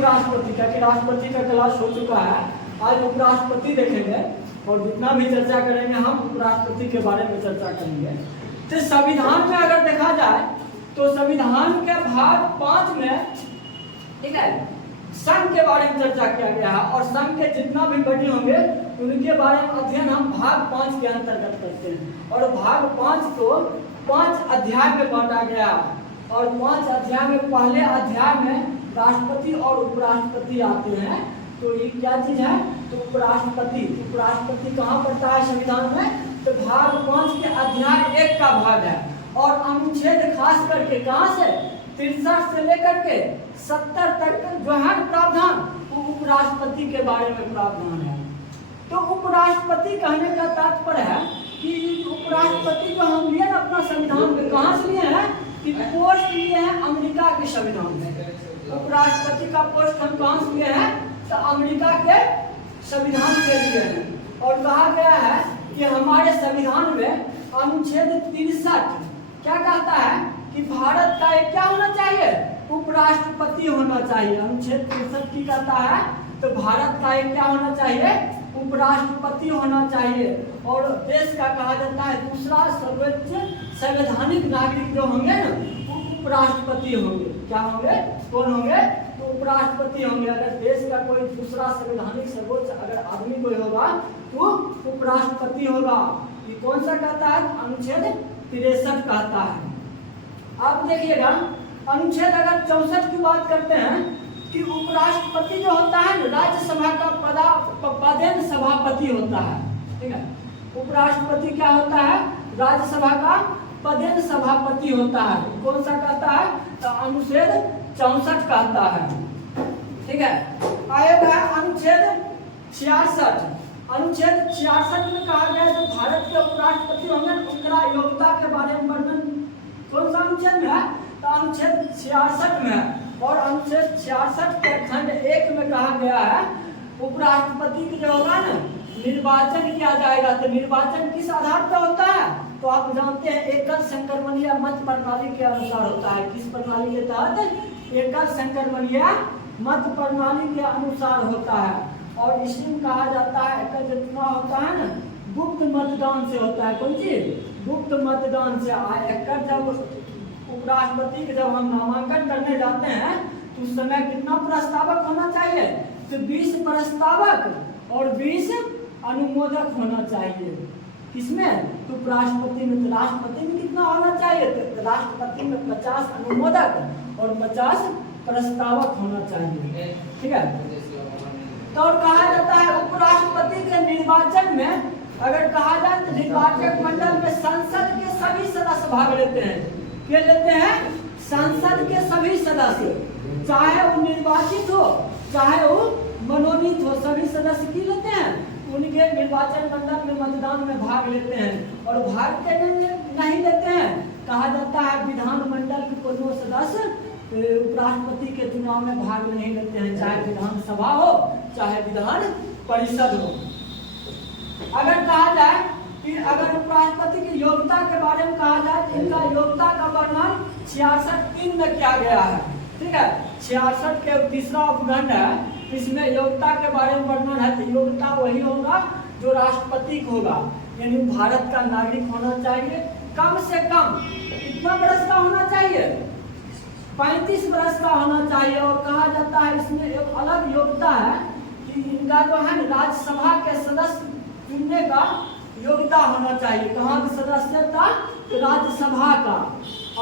उपराष्ट्रपति का, कि राष्ट्रपति का क्लास हो चुका है, आज उपराष्ट्रपति देखेंगे और जितना भी चर्चा करेंगे हम उपराष्ट्रपति के बारे में चर्चा करेंगे। तो संविधान में अगर देखा जाए तो संविधान के भाग 5 में, ठीक है, संघ के बारे में चर्चा किया गया है और संघ के जितना भी बॉडी होंगे उनके बारे में अध्ययन हम भाग 5 के अंतर्गत करते हैं। और भाग 5 को 5 अध्याय में बांटा गया और 5 अध्याय में पहले अध्याय में राष्ट्रपति और उपराष्ट्रपति आते हैं। तो ये क्या चीज है, तो उपराष्ट्रपति कहाँ पड़ता है संविधान में, तो भाग 5 के अध्याय 1 का भाग है और अनुच्छेद खास करके कहाँ से 63 से लेकर के 70 तक जो है प्रावधान वो उपराष्ट्रपति के बारे में प्रावधान है। तो उपराष्ट्रपति कहने का तात्पर्य है कि उपराष्ट्रपति को हम लिए अपना संविधान में कहाँ से लिए हैं, कि पोस्ट लिए हैं अमेरिका के संविधान में। उपराष्ट्रपति का पोस्ट हम कहाँ से लिए हैं, तो अमेरिका के संविधान से लिए हैं। और कहा गया है कि हमारे संविधान में अनुच्छेद 63 क्या कहता है कि भारत का एक क्या होना चाहिए, उपराष्ट्रपति होना चाहिए। अनुच्छेद 63 की कहता है तो भारत का एक क्या होना चाहिए, उपराष्ट्रपति होना चाहिए। और देश का कहा जाता है दूसरा सर्वोच्च संवैधानिक नागरिक जो होंगे ना वो उपराष्ट्रपति होंगे। क्या होंगे, कौन होंगे, तो उपराष्ट्रपति होंगे। अगर देश का कोई दूसरा संवैधानिक सर्वोच्च अगर आदमी कोई होगा तो उपराष्ट्रपति होगा। ये कौन सा कहता है, अनुच्छेद 63 कहता है। आप देखिएगा अनुच्छेद अगर 64 की बात करते हैं कि उपराष्ट्रपति जो होता है राज्यसभा का पदेन सभापति होता है, ठीक है। उपराष्ट्रपति क्या होता है, राज्यसभा का पदेन सभापति होता है। कौन सा कहता है, तो अनुच्छेद 64 कहता है, ठीक है। आएगा अनुच्छेद 66। अनुच्छेद 66 में कहा गया जो भारत के उपराष्ट्रपति होंगे उनका योग्यता के बारे में वर्णन कौन सा अनुच्छेद में है, तो अनुच्छेद 66 में है। और अनुच्छेद 66 के खंड 1 में कहा गया है उपराष्ट्रपति की जो होगा ना निर्वाचन किया जाएगा। तो निर्वाचन किस आधार पर होता है, तो आप जानते हैं एकल संक्रमणीय मत प्रणाली के अनुसार होता है। किस प्रणाली के तहत, एकल संक्रमणीय मत प्रणाली के अनुसार होता है। और इसमें कहा जाता है एकल जितना होता है ना गुप्त मतदान से होता है। कौन चीज, गुप्त मतदान से। एकल जब उपराष्ट्रपति के जब हम नामांकन करने जाते हैं तो उस समय कितना प्रस्तावक होना चाहिए, तो 20 प्रस्तावक और 20 अनुमोदक होना चाहिए। किसमें, तो राष्ट्रपति में। तो राष्ट्रपति में कितना होना चाहिए, तो राष्ट्रपति में 50 अनुमोदक और 50 प्रस्तावक होना चाहिए, ठीक है। तो और कहा जाता है उपराष्ट्रपति के निर्वाचन में अगर कहा जाए तो निर्वाचक मंडल में संसद के सभी सदस्य भाग लेते हैं। क्या लेते हैं, संसद के सभी सदस्य, चाहे वो निर्वाचित हो चाहे वो मनोनीत हो, सभी सदस्य की लेते हैं, उनके निर्वाचन मंडल में मतदान में भाग लेते हैं। और भाग नहीं लेते हैं, कहा जाता है विधानमंडल के कोनो सदस्य उपराष्ट्रपति के चुनाव में भाग नहीं लेते हैं, चाहे विधानसभा हो चाहे विधान परिषद हो। अगर कहा जाए कि अगर उपराष्ट्रपति की योग्यता के बारे में कहा जाए तो इनका योग्यता का वर्णन 66(3) में किया गया है, ठीक है। 66 के तीसरा उपखंड है, इसमें योग्यता के बारे में वर्णन है। तो योग्यता वही होगा जो राष्ट्रपति को होगा, यानी भारत का नागरिक होना चाहिए, कम से कम कितना वर्ष का होना चाहिए, 35 वर्ष का होना चाहिए। और कहा जाता है इसमें एक अलग योग्यता है कि इनका जो है राज्यसभा के सदस्य चुनने का योग्यता होना चाहिए। कहाँ की सदस्यता, तो राज्यसभा का।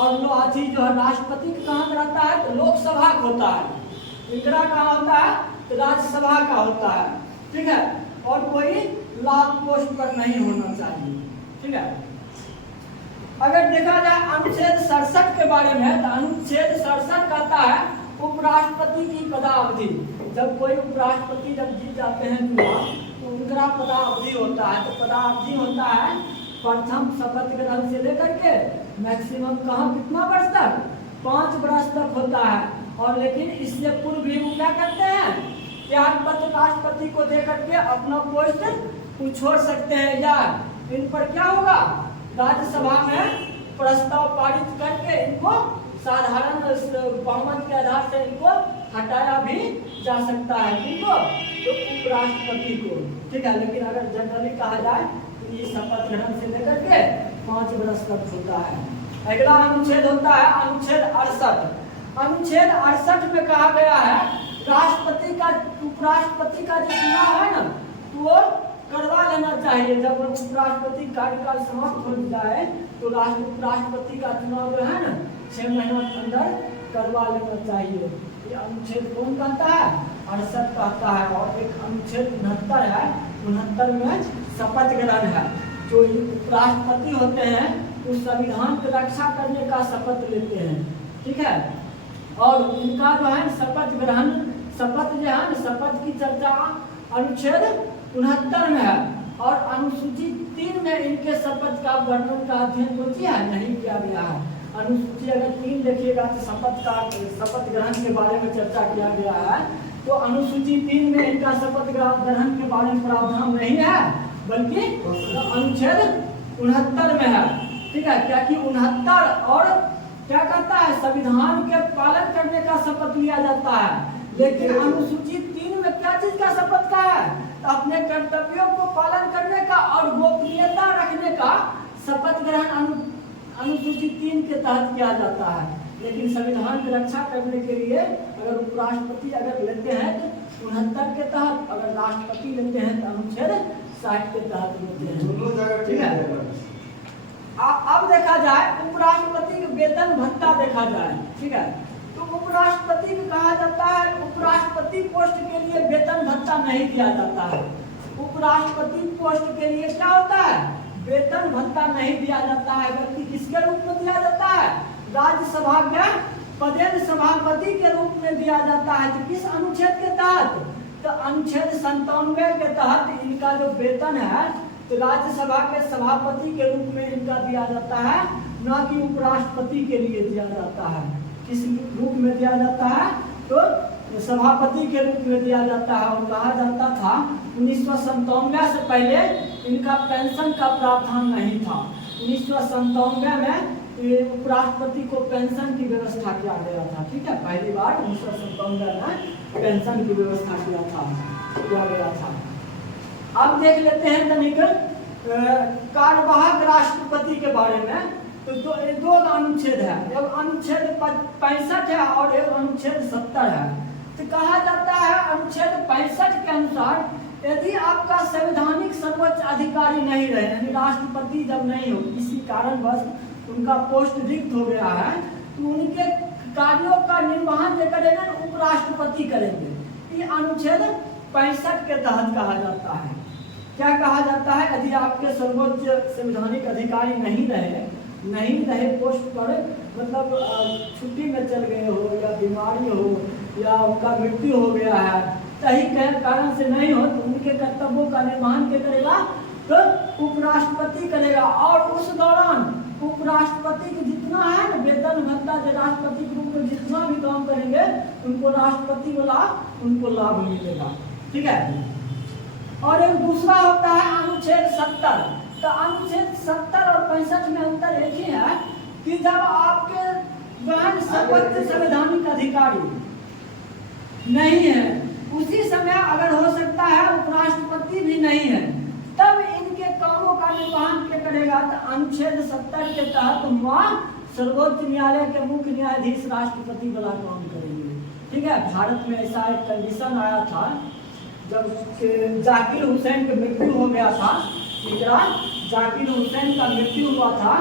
और अथी जो है राष्ट्रपति कहाँ रहता है, तो लोकसभा का होता है। इंदिरा कहाँ होता है, तो राज्यसभा का होता है, ठीक है। और कोई लाभ पोस्ट पर नहीं होना चाहिए, ठीक है। अगर देखा जाए अनुच्छेद 67 के बारे में, तो अनुच्छेद 67 कहता है उपराष्ट्रपति की पदावधि। जब कोई उपराष्ट्रपति जब जीत जाते हैं चुनाव तो उनका पदावधि होता है। तो पदावधि होता है प्रथम शपथ ग्रहण से लेकर के मैक्सिमम कहाँ कितना वर्ष तक, 5 वर्ष तक होता है। और लेकिन इससे पूर्व भी वो क्या करते हैं, त्याग पत्र राष्ट्रपति को दे करके अपना पोस्ट छोड़ सकते हैं, या इन पर क्या होगा, राज्यसभा में प्रस्ताव पारित करके इनको साधारण बहुमत के आधार से इनको हटाया भी जा सकता है किनको, तो उपराष्ट्रपति को, ठीक है। लेकिन अगर जनरली कहा जाए तो ये शपथ ग्रहण से लेकर के 5 वर्ष तक होता है। अगला अनुच्छेद होता है अनुच्छेद 68। अनुच्छेद 68 में कहा गया है राष्ट्रपति का उपराष्ट्रपति का जो चुनाव है ना वो करवा लेना चाहिए। जब उपराष्ट्रपति कार्यकाल समाप्त हो जाए तो उपराष्ट्रपति का चुनाव जो है ना 6 महीना के अंदर करवा लेना चाहिए। ये अनुच्छेद कौन कहता है, 68 कहता है। और एक अनुच्छेद 69 है, 69 में शपथ ग्रहण है। जो उपराष्ट्रपति होते हैं उस संविधान की रक्षा करने का शपथ लेते हैं, ठीक है। और इनका जो है शपथ ग्रहण, शपथ जो है शपथ की चर्चा अनुच्छेद 69 में है। और अनुसूची 3 में इनके शपथ का वर्णन का अध्ययन होती है नहीं किया गया है। अनुसूची अगर 3 देखिएगा तो शपथ ग्रहण के बारे में चर्चा किया गया है। तो अनुसूची 3 में इनका शपथ ग्रहण के बारे में प्रावधान नहीं है, बल्कि अनुच्छेद 69 में है, ठीक है। क्या कि 69 और क्या कहता है, संविधान के पालन करने का शपथ लिया जाता है। लेकिन अनुसूची 3 में क्या चीज का शपथ का है, अपने कर्तव्यों को पालन करने का और गोपनीयता रखने का शपथ ग्रहण अनुसूची 3 के तहत किया जाता है। लेकिन संविधान की रक्षा करने के लिए अगर उपराष्ट्रपति अगर लेते हैं तो 69 के तहत, अगर राष्ट्रपति लेते हैं तो अनुच्छेद 60 के तहत लेते हैं, ठीक है। अब देखा जाए उपराष्ट्रपति के वेतन भत्ता देखा जाए, ठीक है। तो उपराष्ट्रपति को कहा जाता है उपराष्ट्रपति पोस्ट के लिए वेतन भत्ता नहीं दिया जाता है। उपराष्ट्रपति पोस्ट के लिए क्या होता है, वेतन भत्ता नहीं दिया जाता है, बल्कि किसके रूप में दिया जाता है, राज्यसभा के पदेन सभापति के रूप में दिया जाता है। तो किस अनुच्छेद के तहत, तो अनुच्छेद 97 के तहत इनका जो वेतन है तो राज्यसभा के सभापति के रूप में इनका दिया जाता है, न कि उपराष्ट्रपति के लिए दिया जाता है। किस रूप में दिया जाता है, तो सभापति के रूप में दिया जाता है। और कहा जाता था 1997 से पहले इनका पेंशन का प्रावधान नहीं था। 1997 में उपराष्ट्रपति को पेंशन की व्यवस्था किया गया था, ठीक है। पहली बार 1997 में पेंशन की व्यवस्था किया गया था। अब देख लेते हैं तनिक कार्यवाहक राष्ट्रपति के बारे में। तो दो अनुच्छेद है, एक अनुच्छेद 65 है और एक अनुच्छेद 70 है। तो कहा जाता है अनुच्छेद 65 के अनुसार यदि आपका संवैधानिक सर्वोच्च अधिकारी नहीं रहे, यानी राष्ट्रपति जब नहीं हो, किसी कारणवश उनका पोस्ट रिक्त हो गया है, तो उनके कार्यों का निर्वहन जो करेंगे उपराष्ट्रपति करेंगे। ये अनुच्छेद 65 के तहत कहा जाता है। क्या कहा जाता है, यदि आपके सर्वोच्च संवैधानिक अधिकारी नहीं रहे पोस्ट पर, मतलब छुट्टी में चल गए हो या बीमारी हो या उनका मृत्यु हो गया है, सही कारण से नहीं हो, तो उनके कर्तव्यों का निर्वहन क्या करेगा, तो उपराष्ट्रपति करेगा। और उस दौरान उपराष्ट्रपति के जितना है ना वेतन भत्ता, जो राष्ट्रपति के रूप में जितना भी काम करेंगे उनको राष्ट्रपति वाला उनको लाभ मिलेगा, ठीक है। और एक दूसरा होता है अनुच्छेद 70। तो अनुच्छेद 70 और 65 में अंतर एक ही है कि जब आपके गहन सर्वोच्च संवैधानिक अधिकारी नहीं है, उसी समय अगर हो सकता है उपराष्ट्रपति भी नहीं है, तब इनके कामों का निर्वहन क्या करेगा, तो अनुच्छेद 70 के तहत वहाँ सर्वोच्च न्यायालय के मुख्य न्यायाधीश राष्ट्रपति वाला काम करेंगे, ठीक है। भारत में ऐसा एक कंडीशन आया था जब जाकिर हुसैन की मृत्यु हो गया था, जाकिर हुसैन का मृत्यु हुआ था।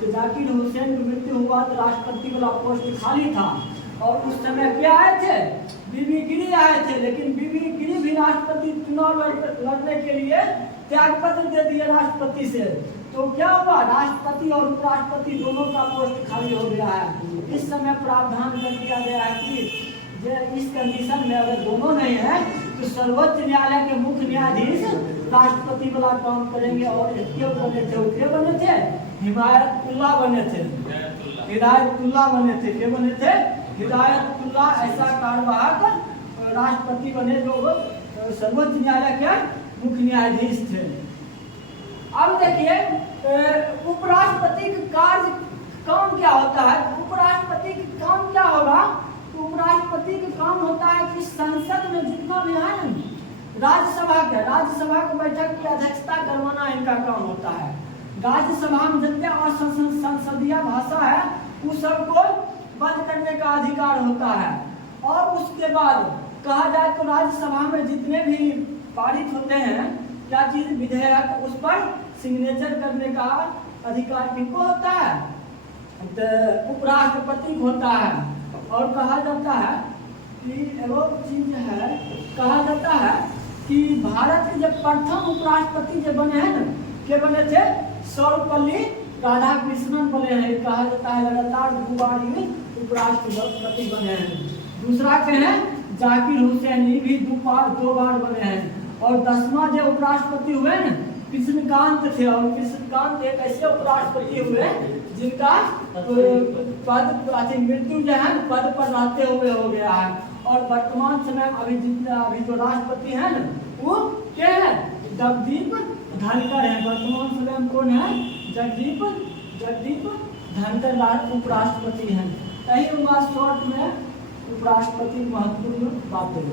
तो जाकिर हुसैन की मृत्यु हुआ तो राष्ट्रपति वाला पोस्ट खाली था। और उस समय क्या आए थे, बीबी गिरी आए थे, लेकिन बीबी गिरी भी राष्ट्रपति चुनाव लड़ने के लिए त्याग पत्र दे दिए राष्ट्रपति से। तो क्या हुआ, राष्ट्रपति और उपराष्ट्रपति दोनों का पोस्ट खाली हो गया है। इस समय प्रावधान कर दिया गया है कि इस कंडीशन में अगर दोनों नहीं है तो सर्वोच्च न्यायालय के मुख्य न्यायाधीश राष्ट्रपति वाला काम करेंगे। और क्या बने थे, हिदायतुल्लाह बने थे, हिदायतुल्लाह बने थे, क्या बने थे, हिदायतुल्लाह। ऐसा कार्यवाहक राष्ट्रपति बने जो सर्वोच्च न्यायालय के मुख्य न्यायाधीश थे। अब देखिए उपराष्ट्रपति का कार्य काम क्या होता है। उपराष्ट्रपति का काम क्या होगा, उपराष्ट्रपति का काम होता है कि संसद जितना भी है ना राज्यसभा की बैठक की अध्यक्षता करवाना इनका काम होता है। राज्यसभा में जितने और संसदीय भाषा है उस सबको बंद करने का अधिकार होता है। और उसके बाद कहा जाए तो राज्यसभा में जितने भी पारित होते हैं क्या चीज विधेयक उस पर सिग्नेचर करने का अधिकार किनको होता है, तो उपराष्ट्रपति को होता है। और कहा जाता है कि एगो चीज है, कहा जाता है कि भारत के जब प्रथम उपराष्ट्रपति जो बने हैं ना, के बने थे सर्वपल्ली राधाकृष्णन बने हैं। कहा जाता है लगातार 2 बार ही उपराष्ट्रपति बने हैं। दूसरा के हैं जाकिर हुसैन, ये भी 2 बार बने हैं। और 10वां जो उपराष्ट्रपति हुए ना कृष्णकांत थे। और कृष्णकांत एक ऐसे उपराष्ट्रपति हुए जिनका पद मृत्यु जो है पद पर रहते हुए हो गया है। और वर्तमान समय अभी जो राष्ट्रपति है ना वो क्या है, जगदीप धनखड़ है। वर्तमान समय में कौन है, जगदीप धनखड़ उपराष्ट्रपति हैं। यही होगा शॉर्ट में उपराष्ट्रपति महत्वपूर्ण बातें।